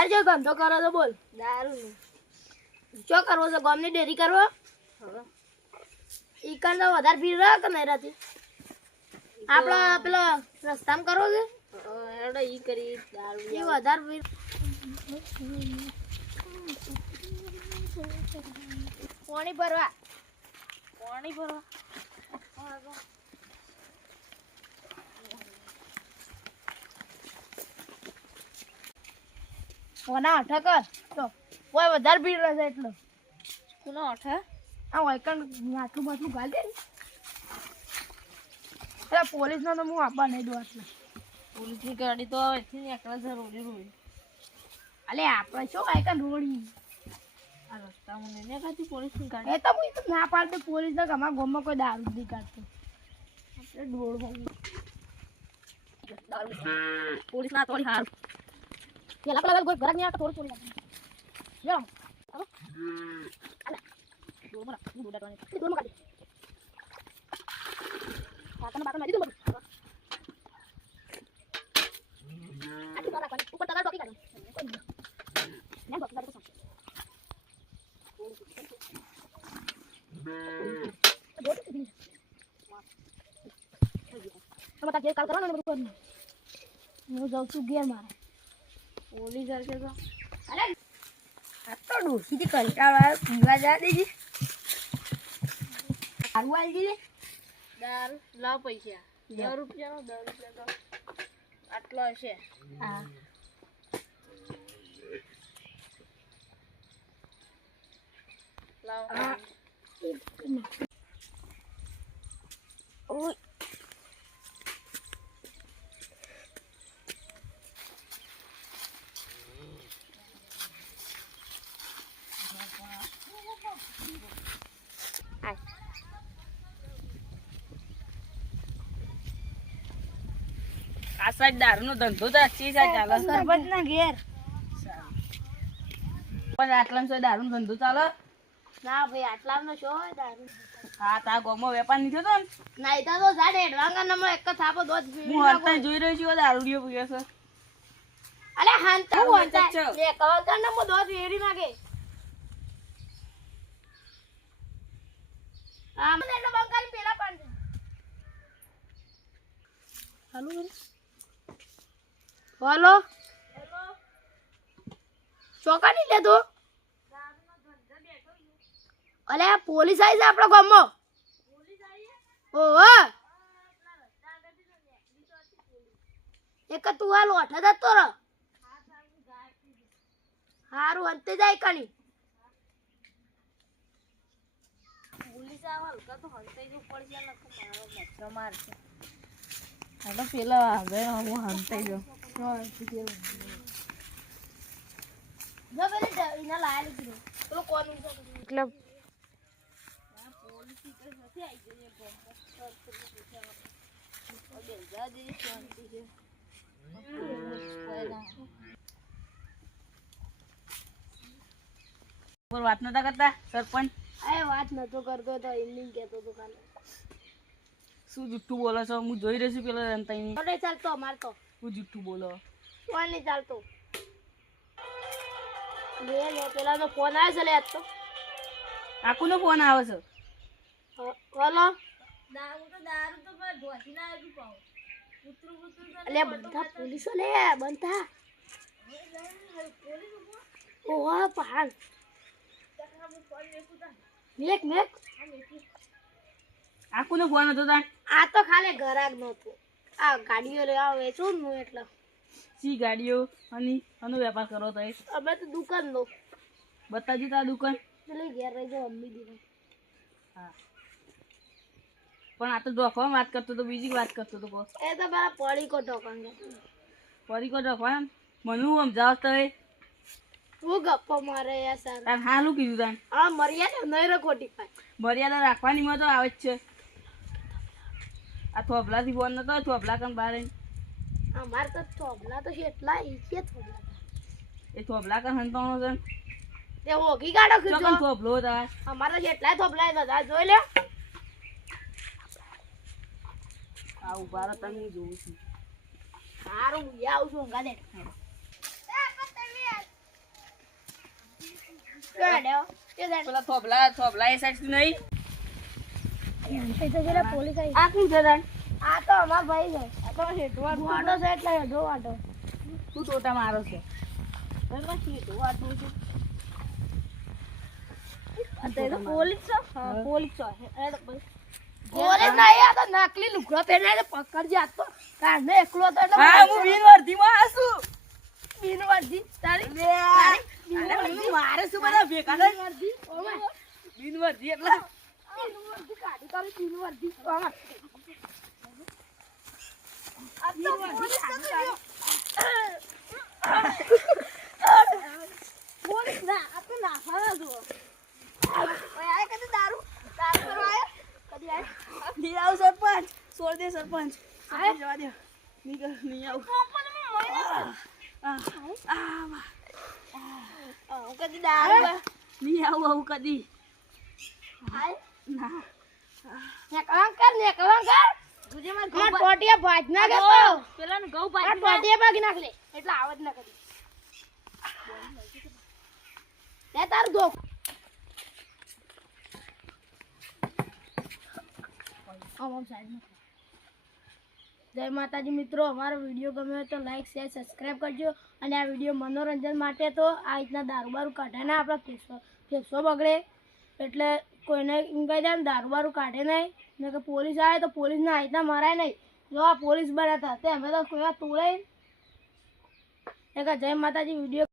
તારે જો ધંધો કરો તો બોલ. દારૂ શું કરવો છે ગામની ડેરી કરવો? ઈ કરતા વધારે ભીડ રહે કે નહીં રહેતી? આપણો પેલો રસ્તામાં કરવો છે? ઈ કરી દારૂ વધારે ભીડ પાણી ભરવા. પાણી ભરવા. કોના અઠે કર? તો કોઈ વધારે ભીડ રહેશે એટલો. કોનો અઠે આ વાયકણ આટલું બાટલું ગાલ દે. એટલે પોલીસનો તો હું આપવા નહીં દઉં આટલા. પોલીસની ગાડી તો અહીંથી નીકળે છે રોડી અલે આપણે શું વાયકણ રોડી આ રસ્તામાં નહીં નીકળતી પોલીસની ગાડી. એ તો હું તો ના પાડતી પોલીસ ને અમારા ગામમાં કોઈ દારૂ નહીં કાઢતું. આપણે ભાઈ પોલીસ ના તો હાલો. અલે ડોળમાં રાખ, હું ડોળ રાખવાની. એ ડોળમાં કાઢી. બાટલામાં બાટલામાં નાખી દીધું બધું. આટલી બહાર રાખવાની. ઉપર તગાર ટોકી કાઢવાની. કોઈ નહીં. મેં ટોકી કાઢી તો સાચું. ડોળ તો સીધી છે. તમે તાર જે કાલ કરવાનું ને એ બધું પોલીસ હરકે તો. અરે આ તો ડોસીથી કંટાળો આવે પીવા જા દેજે દારૂ આલ દીજે દાર? લાવ પૈસા. દસ રૂપિયાનો દસ રૂપિયા તો આટલો હશે. હા. લાવ. ઓય આ ધંધો તો અચ્છી ચાલે. છે ના ઘેર. પણ આટલા દારૂનો ધંધો ચાલે? ના ભાઈ આટલાનો શો દારૂ હા તા ગામમાં વેપાર નહીં થતો ના? ઈતા તો જાડે એડવાંગા નંબર એક જ થાપો દોત હું હરતા જોઈ રહ્યો છું દારૂડિયો પીવે છે. અલે હાંતા હાંતા. લે દોત નાખે હા મને એટલો બંકાલ પેલા પાડ હાલો. હાલો. ચોકા નહીં લેતો અલે આ પોલીસ આવી છે આપણા ગામમાં. ઓહો. એક તું આ લોઠે જતો રહો હારું અંતે જાય કણી પોલીસ આવે હલકા તો હલતાઈ જવું પડશે નકર મારો મચ્છર મારશે. હાલો પેલા હવે હું હંતાઈ જાઉં એટલે વાત નતા કરતા સરપંચ અરે વાત નતો કરતો તો એમની કહેતો તો કાલે શું જુઠ્ઠું બોલો છો હું જોઈ રહ્યો છું પેલો રંતાઈની કોને ચાલતો અમાર શું જુઠ્ઠું બોલો. ફોન નહીં ચાલતો. લે લે પેલા નો ફોન આવે છે લે આજ તો. આકુનો ફોન આવે છે. હ- હલો. અલે બધા પોલીસો લે બનતા ઓહો પહાડ મેક મેક. આકુનો ફોન હતો આ તો ખાલી ઘરાક નતો આ ગાડીઓ લેવા ને હું એટલે. સી ગાડીઓ? અને આનો વેપાર કરો તો અમે તો દુકાન નો બતાવજો તા દુકાન. એટલે ઘેર રહેજો અમ્મી દીધી હા. પણ આ તો ડોખવામાં વાત કરતો તો બીજી વાત કરતો તો બસ એ તો મારા પડી કો. ટોકન પડી કો ડોખવા મને હું સમજાવ તો હું ગપ્પો મારે યાર સર. તાર હાલું કીધું તાન. આ મર્યાદા નહીં ખોટી પાય મર્યાદા રાખવાની માં તો આવે જ છે. આ થોભલાથી ફોન નતો થોભલા કન બહાર અમારે અમાર તો થોભલા તો એટલા ઈચે થોભલા એ થોભલા કન હંતાણો છે? તે હોગી કાઢો ચોકન ખીચો. થોભલો તાર? તો એટલા થોભલા બધા જોઈ લે આ ઊભા રહો તમે જોઉં છું. સારું હું આવું છું ગાડે પેલા થોભલા થોભલા એ સાઈડ નહીં એ તો જરા પોલીસ આવી આ તો અમાર ભાઈ છે. આ તો હેઠવા વાટો છે એટલે હેઠો વાટો તું ટોટા મારો છે. બરાબર હેઠું આટલું છે. અત્યારે તો પોલીસ છે? હા પોલીસ છે. હેડ પોલીસ નહીં આ તો નકલી લુગડો પહેરાય પકડજે આ તો. કાઢને એકલો હતો એટલે હા હું વીર વર્ધીમાં આસું બિન વર્દી તારી હું મારે શું બધા ભેગા ઓમે વર્ધી એટલે સરપંચ છોડ દે સરપંચ જવા દે નીકળ નહીં આવું કદી દારૂ નહીં આવું આવું કદી આય ના. ને ને કલાં કર. તુજે માર માર ટોટિયા ભાજ ના કે પેલા ઘઉં આ પાછી ટોટિયા ભાગી નાખ લે એટલે આવત ના કરી. લે તારું દો આમ આમ સાઈડમાં જય માતાજી મિત્રો અમારો વીડિયો ગમ્યો તો લાઈક શેર સબસ્ક્રાઈબ કરજો. અને આ વીડિયો મનોરંજન માટે તો આ રીતના દારૂ બારૂ કાઢે ના આપણા ફેસો ફેસો બગડે. એટલે કોઈને એમ કહી દે દારૂ બારૂ કાઢે નહીં. ને કે પોલીસ આવે તો પોલીસને આ રીતના મરાય નહીં. જો આ પોલીસ બનાતા તે અમે તો કોઈ તોડાય ને કે જય માતાજી, વીડિયો